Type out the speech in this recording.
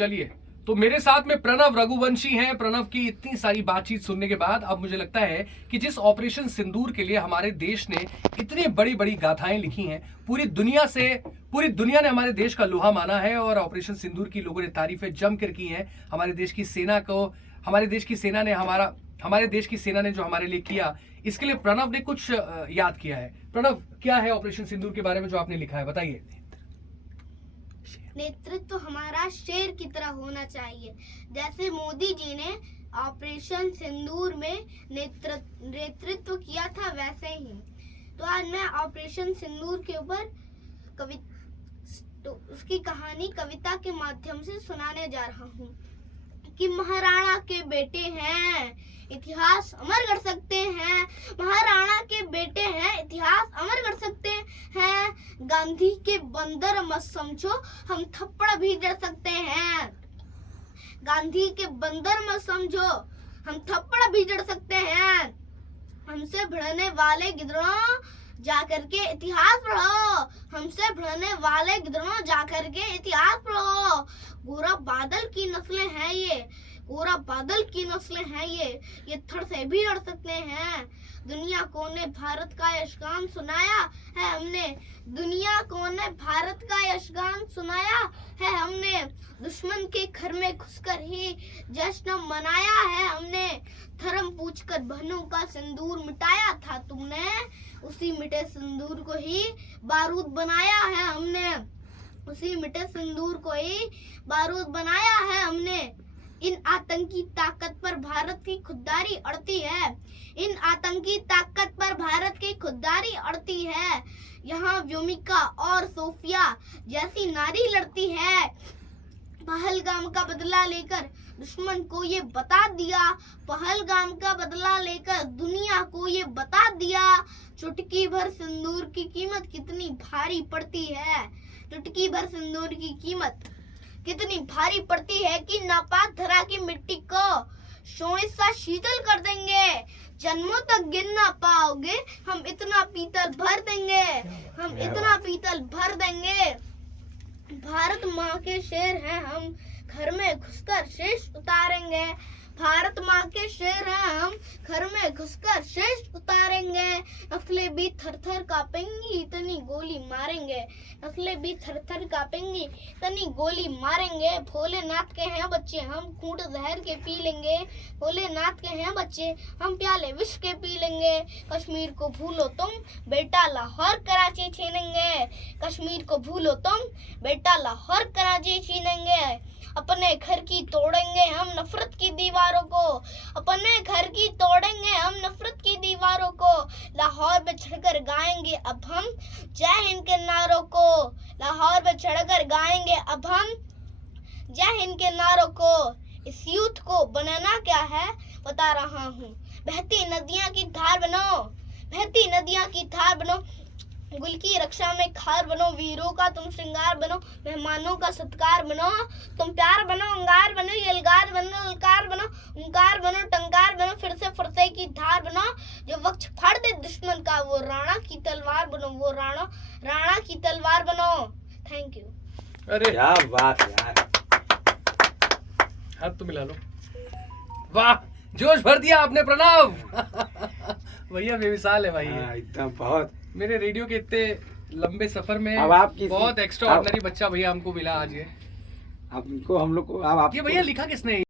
चलिए, तो मेरे साथ में प्रणव रघुवंशी हैं। प्रणव की इतनी सारी बातचीत सुनने के बाद अब मुझे लगता है कि जिस ऑपरेशन सिंदूर के लिए हमारे देश ने इतनी बड़ी बड़ी गाथाएं लिखी हैं, पूरी दुनिया ने हमारे देश का लोहा माना है और ऑपरेशन सिंदूर की लोगों ने तारीफें जमकर की हैं। हमारे देश की सेना ने जो हमारे लिए किया, इसके लिए प्रणव ने कुछ याद किया है। प्रणव, क्या है ऑपरेशन सिंदूर के बारे में जो आपने लिखा है, बताइए। नेतृत्व हमारा शेर की तरह होना चाहिए। जैसे मोदी जी ने ऑपरेशन सिंदूर में नेतृत्व किया था, वैसे ही तो आज मैं ऑपरेशन सिंदूर के ऊपर उसकी कहानी कविता के माध्यम से सुनाने जा रहा हूँ कि महाराणा के बेटे हैं, इतिहास अमर कर सकते हैं। महाराणा के बेटे हैं, इतिहास अमर कर सकते हैं। गांधी के बंदर मत समझो, हम थप्पड़ भी जड़ सकते हैं। गांधी के बंदर मत समझो, हम थप्पड़ भी जड़ सकते हैं। हमसे भिड़ने वाले गिदड़ों जाकर के इतिहास पढ़ो, हमसे भिड़ने वाले गिदड़ों जाकर के इतिहास पढ़ो। गोरा बादल की नस्लें हैं ये, गोरा बादल की नस्लें हैं ये थर से भी लड़ सकते हैं। दुनिया को ने भारत का यशगान सुनाया है हमने, दुनिया को ने भारत का यशगान सुनाया है हमने। दुश्मन के घर में घुसकर ही जश्न मनाया है हमने। धर्म पूछकर बहनों का सिंदूर मिटाया था तुमने, उसी मिटे सिंदूर को ही बारूद बनाया है हमने। उसी मिटे सिंदूर को ही बारूद बनाया है हमने। इन आतंकी ताकत पर भारत की खुददारी अड़ती है, इन आतंकी ताकत पर भारत की खुददारी अड़ती है। यहाँ व्योमिका और सोफिया जैसी नारी लड़ती है। पहलगाम का बदला लेकर दुश्मन को ये बता दिया, पहलगाम का बदला लेकर दुनिया को ये बता दिया। चुटकी भर सिंदूर की कीमत कितनी भारी पड़ती है, चुटकी भर सिंदूर की कीमत कितनी भारी पड़ती है कि नापाक धरा की मिट्टी को शोणित सा शीतल कर देंगे। जन्मों तक गिन ना पाओगे, हम इतना पीतल भर देंगे, हम इतना पीतल भर देंगे। भारत माँ के शेर हैं हम, घर में घुसकर शेष उतारेंगे। भारत माँ के शेर हैं हम, घर में घुसकर शेष उतारेंगे। नस्लें भी थर थर कांपेंगी, इतनी गोली मारेंगे। नस्लें भी थर थर कांपेंगी, इतनी गोली मारेंगे। भोलेनाथ के हैं बच्चे, हम घूंट जहर के पी लेंगे। भोलेनाथ के हैं बच्चे, हम प्याले विष के पी लेंगे। कश्मीर को भूलो तुम, बेटा लाहौर कराची छीनेंगे। कश्मीर को भूलो तुम, बेटा लाहौर कराची छीनेंगे। अपने घर की तोड़ेंगे हम नफरत की दीवारों को, अपने घर की तोड़ेंगे हम नफरत की दीवारों को। लाहौर में चढ़कर गाएंगे अब हम जय हिंद के नारों को, लाहौर में चढ़कर गाएंगे अब हम जय हिंद के नारों को। इस यूथ को बनाना क्या है बता रहा हूँ। बहती नदियाँ की धार बनो, बहती नदियाँ की धार बनो। गुल की रक्षा में खार बनो, वीरों का तुम श्रृंगार बनो। मेहमानों का सत्कार बनो, तुम प्यार बनो, अंगार बनो, यलगार बनो, ललकार बनो, ओंकार बनो, टंकार बनो। फिर से फरसे की धार बनो, जो वक्त फाड़ दे दुश्मन का, वो राणा की तलवार बनो, वो राणा की तलवार बनो। Thank you. अरे क्या बात यार, हाथ तो मिला लो। वाह, जोश भर दिया आपने प्रणव। भैया बेमिसाल है भाई। एकदम बहुत। मेरे रेडियो के इतने लंबे सफर में अब आपकी बहुत एक्स्ट्रा ऑर्डिनरी बच्चा भैया हमको मिला आज। ये हमको हम लोग को अब आप ये भैया लिखा किसने?